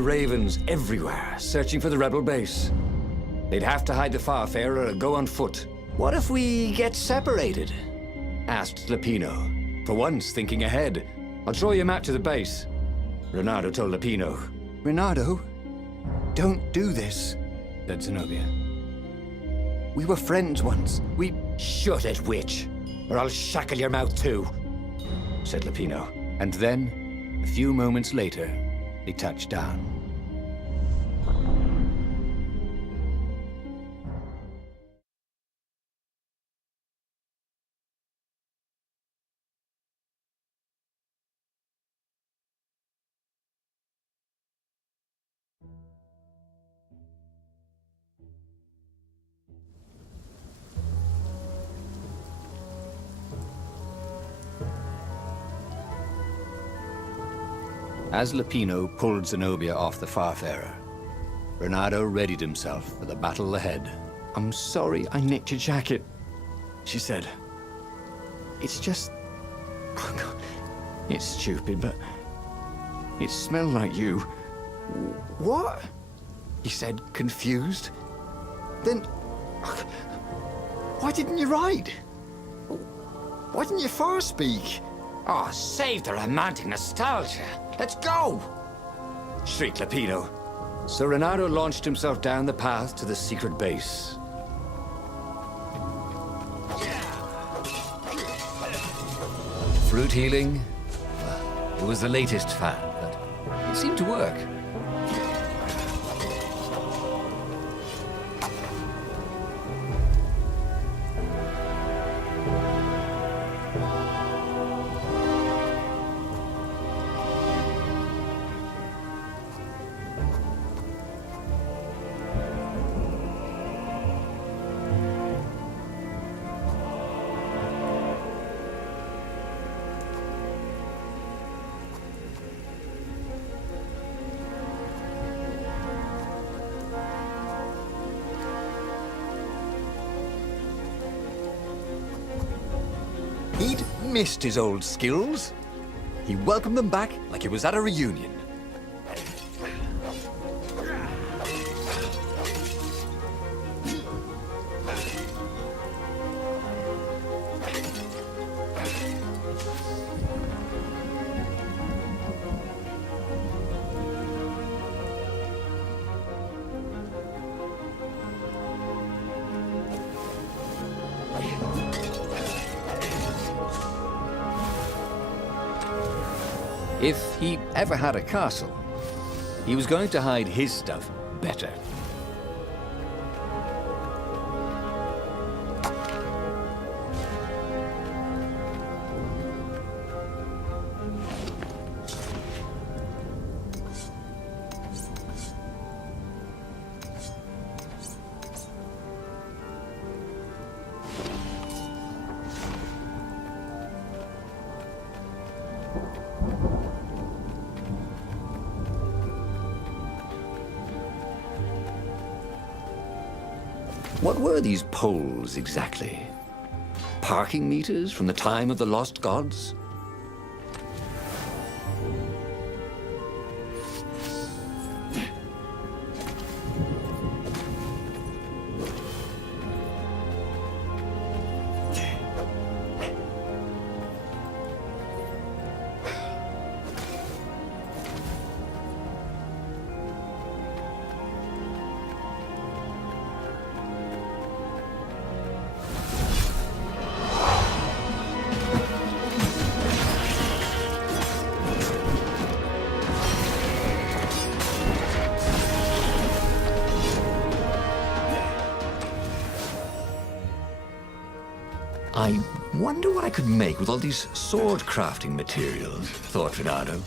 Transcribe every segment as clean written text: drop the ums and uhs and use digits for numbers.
Ravens everywhere, searching for the rebel base. They'd have to hide the Farfarer or go on foot. What if we get separated? Asked Lapino, for once thinking ahead. I'll show you a map to the base. Renato told Lapino. Renato, don't do this, Said Zenobia. we were friends once. Shut it, witch, or I'll shackle your mouth too, said Lapino. And then, a few moments later, they touched down. As Lapino pulled Zenobia off the Farfarer, Renato readied himself for the battle ahead. I'm sorry I nicked your jacket, she said. It's just... It's stupid, but... It smelled like you. What? He said, confused. Then... Why didn't you ride? Why didn't you far speak? Oh, save the romantic nostalgia. Let's go! Shrieked Lapino. So Renato launched himself down the path to the secret base. Fruit healing? Well, it was the latest fad, but it seemed to work. He'd missed his old skills. He welcomed them back like he was at a reunion. If he ever had a castle, he was going to hide his stuff better. What were these poles, exactly? Parking meters from the time of the lost gods? I wonder what I could make with all these sword crafting materials, thought Renato.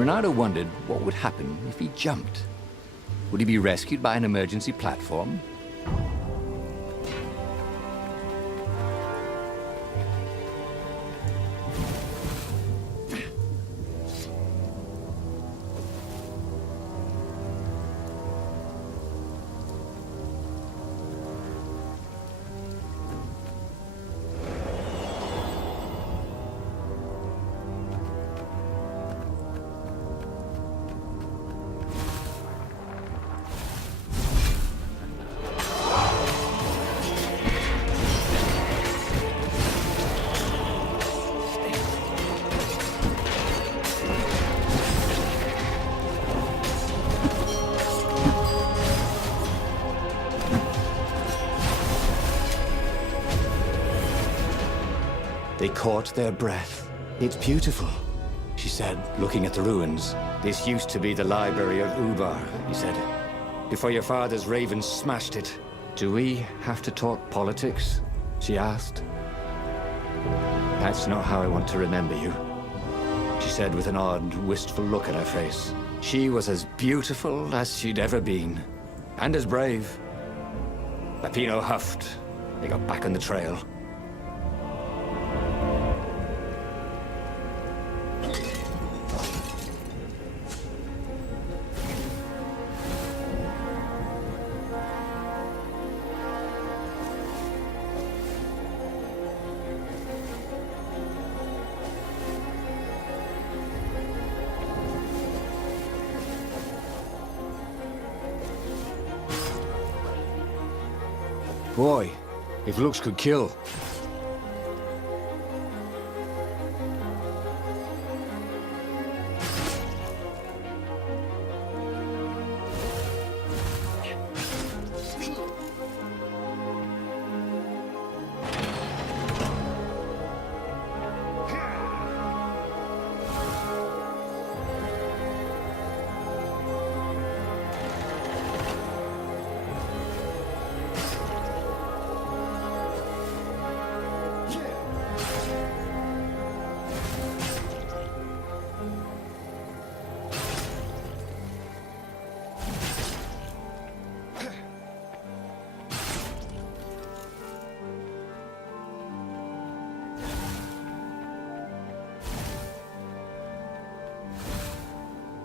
Renato wondered what would happen if he jumped. Would he be rescued by an emergency platform? They caught their breath. It's beautiful, she said, looking at the ruins. This used to be the library of Ubar, he said, before your father's ravens smashed it. Do we have to talk politics? She asked. That's not how I want to remember you, she said with an odd, wistful look at her face. She was as beautiful as she'd ever been, and as brave. Lapino huffed. They got back on the trail. Boy, if looks could kill.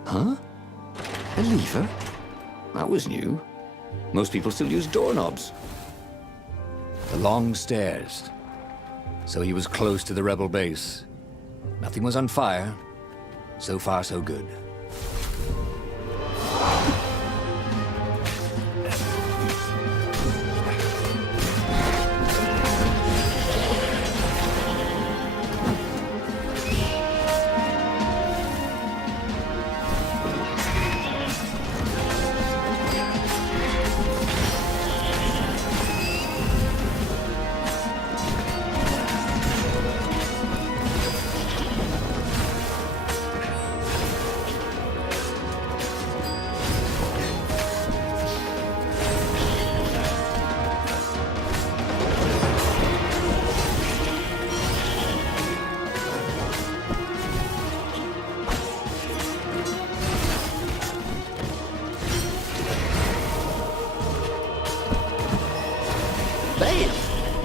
Huh? A lever? That was new. Most people still use doorknobs. The long stairs. So he was close to the rebel base. Nothing was on fire. So far, so good.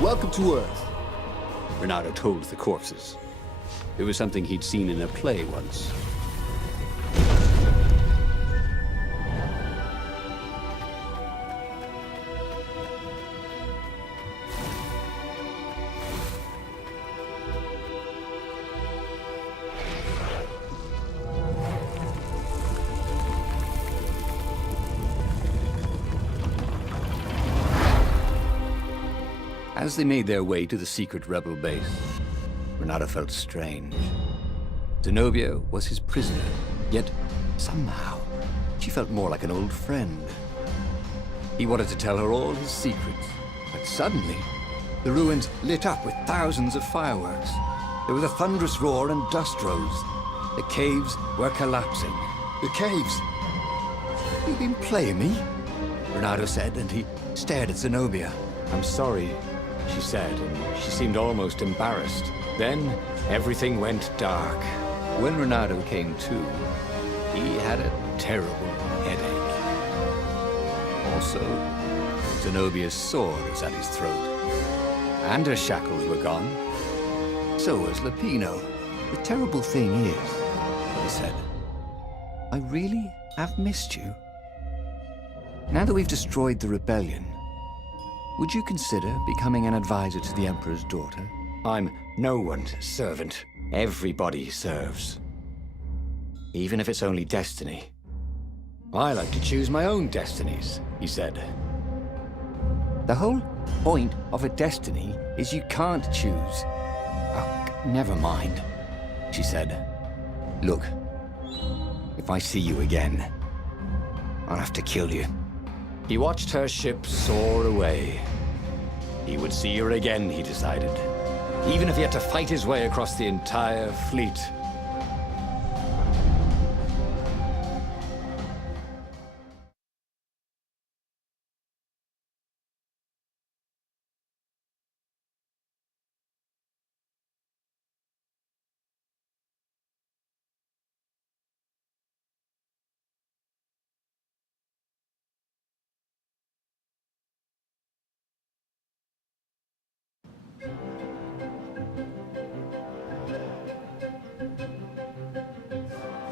Welcome to Earth. Renato told the corpses. It was something he'd seen in a play once. As they made their way to the secret rebel base, Renato felt strange. Zenobia was his prisoner, yet somehow she felt more like an old friend. He wanted to tell her all his secrets, but suddenly the ruins lit up with thousands of fireworks. There was a thunderous roar and dust rose. The caves were collapsing. The caves. You've been playing me? Renato said, and he stared at Zenobia. I'm sorry, she said, and she seemed almost embarrassed. Then everything went dark. When Renato came to, He had a terrible headache. Also, Zenobia's sword was at his throat. And her shackles were gone. So was Lupino. The terrible thing is, he said, I really have missed you. Now that we've destroyed the rebellion, would you consider becoming an advisor to the Emperor's daughter? I'm no one's servant. Everybody serves. Even if it's only destiny. I like to choose my own destinies, he said. The whole point of a destiny is you can't choose. Oh, never mind, she said. Look, if I see you again, I'll have to kill you. He watched her ship soar away. He would see her again, he decided. Even if he had to fight his way across the entire fleet.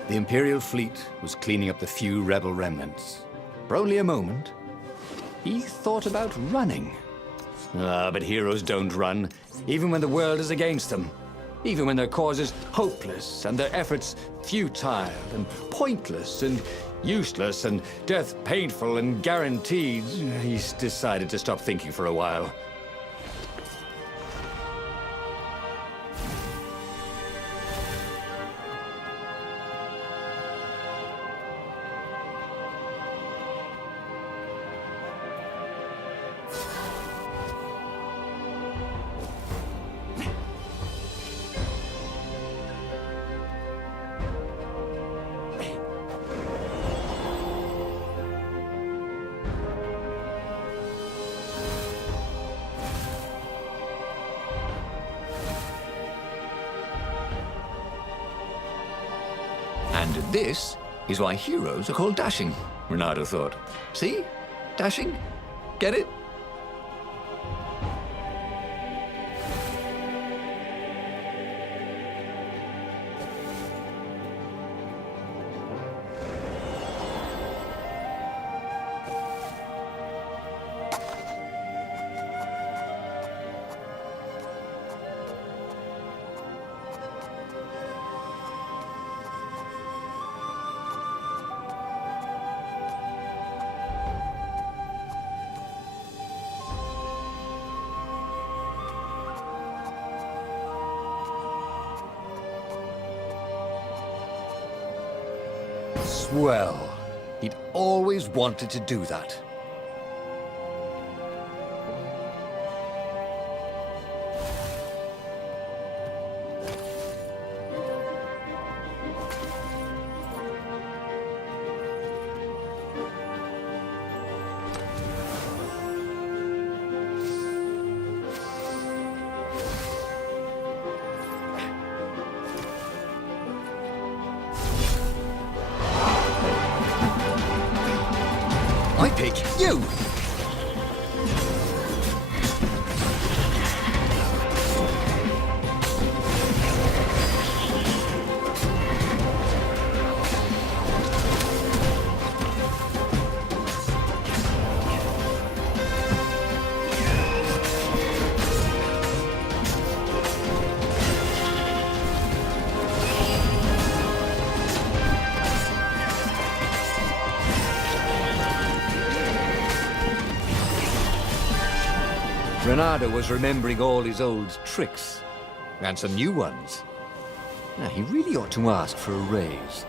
The Imperial fleet was cleaning up the few rebel remnants. For only a moment, he thought about running. But heroes don't run, even when the world is against them. Even when their cause is hopeless, and their efforts futile, and pointless, and useless, and death painful and guaranteed. He's decided to stop thinking for a while. And this is why heroes are called dashing, Renato thought. See? Dashing? Get it? Swell. He'd always wanted to do that. I pick you! Renato was remembering all his old tricks, and some new ones. Now, he really ought to ask for a raise.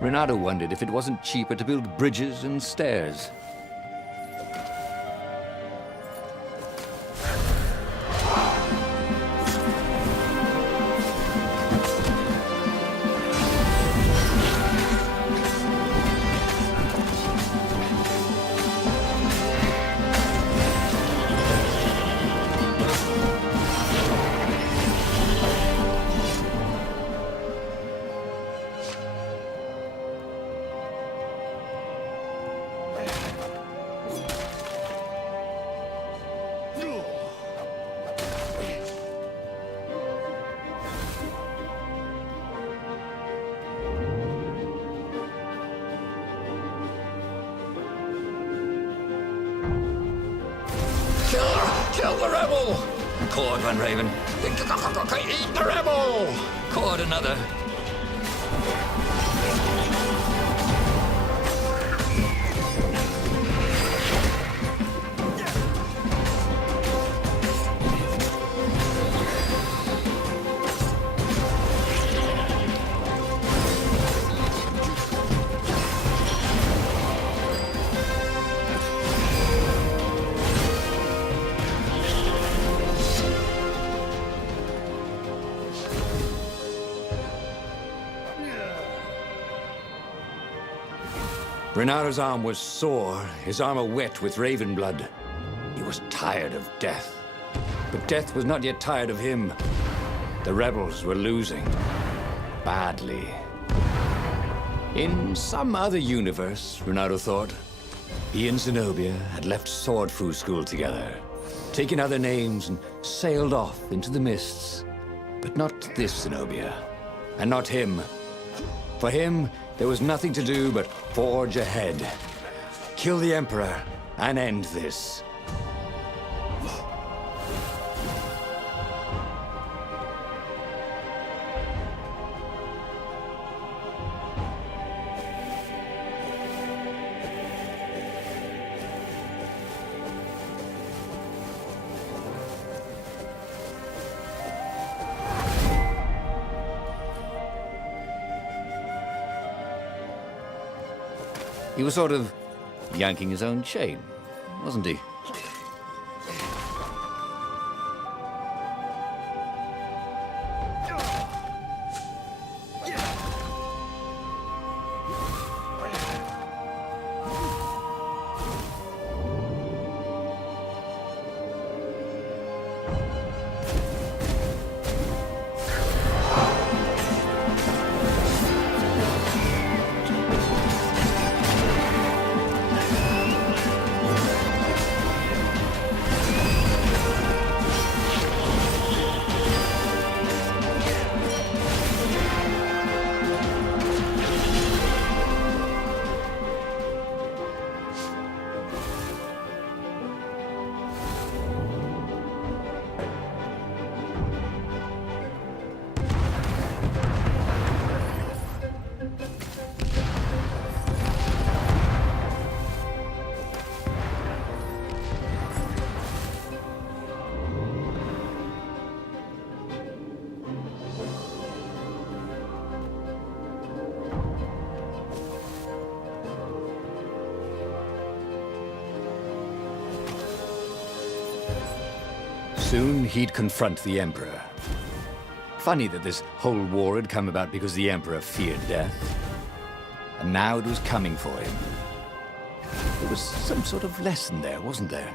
Renato wondered if it wasn't cheaper to build bridges and stairs. Kill the rebel! Caught one, Raven. Eat the rebel! Caught another. Renato's arm was sore, his armor wet with raven blood. He was tired of death. But death was not yet tired of him. The rebels were losing. Badly. In some other universe, Renato thought, he and Zenobia had left Sword Fu School together, taken other names and sailed off into the mists. But not this Zenobia, and not him. For him, there was nothing to do but forge ahead. Kill the Emperor and end this. He was sort of yanking his own chain, wasn't he? Soon he'd confront the Emperor. Funny that this whole war had come about because the Emperor feared death. And now it was coming for him. There was some sort of lesson there, wasn't there?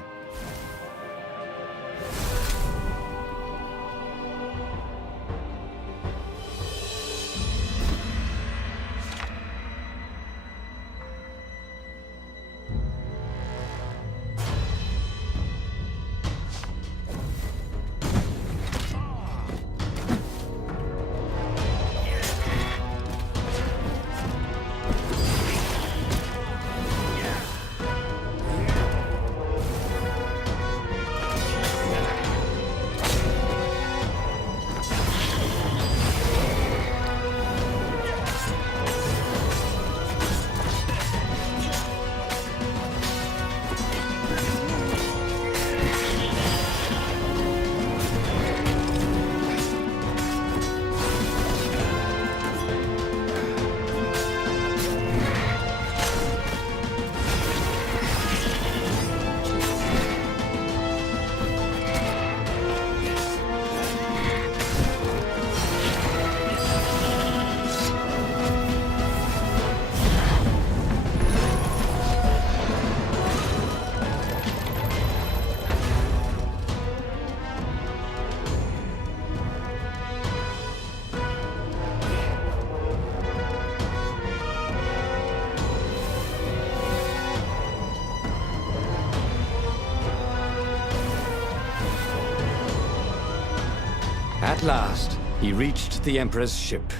last, he reached the Emperor's ship.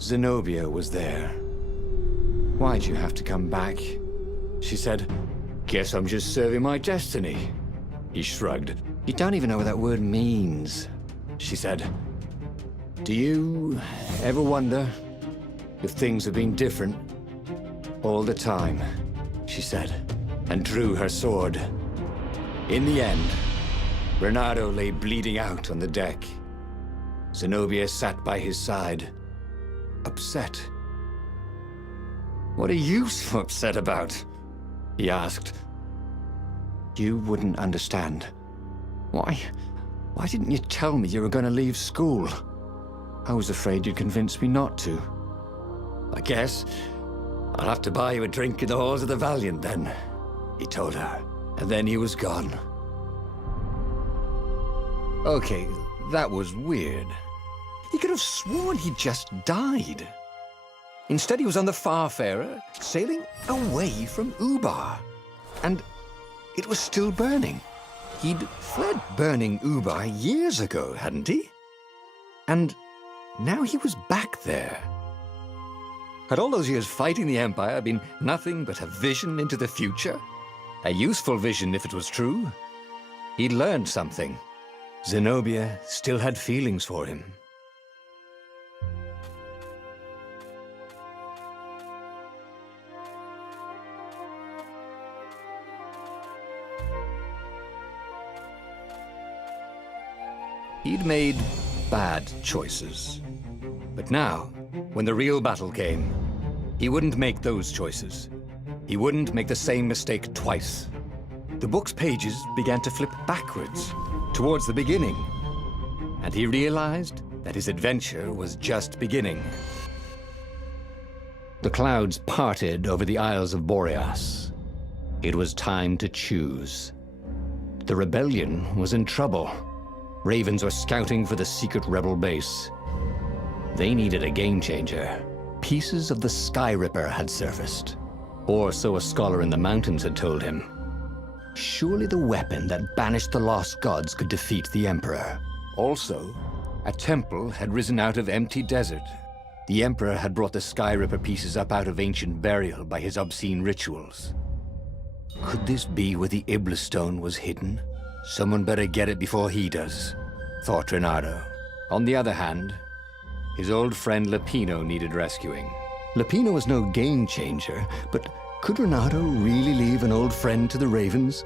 Zenobia was there. "Why'd you have to come back?" she said. "Guess I'm just serving my destiny." He shrugged. "You don't even know what that word means," she said. "Do you ever wonder if things have been different all the time?" she said, and drew her sword. In the end, Renato lay bleeding out on the deck. Zenobia sat by his side, upset. "What are you so upset about?" he asked. "You wouldn't understand. Why didn't you tell me you were going to leave school? I was afraid you'd convince me not to." "I guess I'll have to buy you a drink in the halls of the Valiant then," he told her, and then he was gone. Okay, that was weird. He could have sworn he'd just died. Instead, he was on the Farfarer, sailing away from Ubar. And it was still burning. He'd fled burning Ubar years ago, hadn't he? And now he was back there. Had all those years fighting the Empire been nothing but a vision into the future? A useful vision if it was true. He'd learned something. Zenobia still had feelings for him. He'd made bad choices. But now, when the real battle came, he wouldn't make those choices. He wouldn't make the same mistake twice. The book's pages began to flip backwards, towards the beginning. And he realized that his adventure was just beginning. The clouds parted over the Isles of Boreas. It was time to choose. The rebellion was in trouble. Ravens were scouting for the secret rebel base. They needed a game changer. Pieces of the Sky Ripper had surfaced. Or so a scholar in the mountains had told him. Surely the weapon that banished the lost gods could defeat the Emperor. Also, a temple had risen out of empty desert. The Emperor had brought the Sky Ripper pieces up out of ancient burial by his obscene rituals. Could this be where the Iblis Stone was hidden? Someone better get it before he does, thought Renato. On the other hand, his old friend Lapino needed rescuing. Lapino was no game changer, but could Renato really leave an old friend to the Ravens?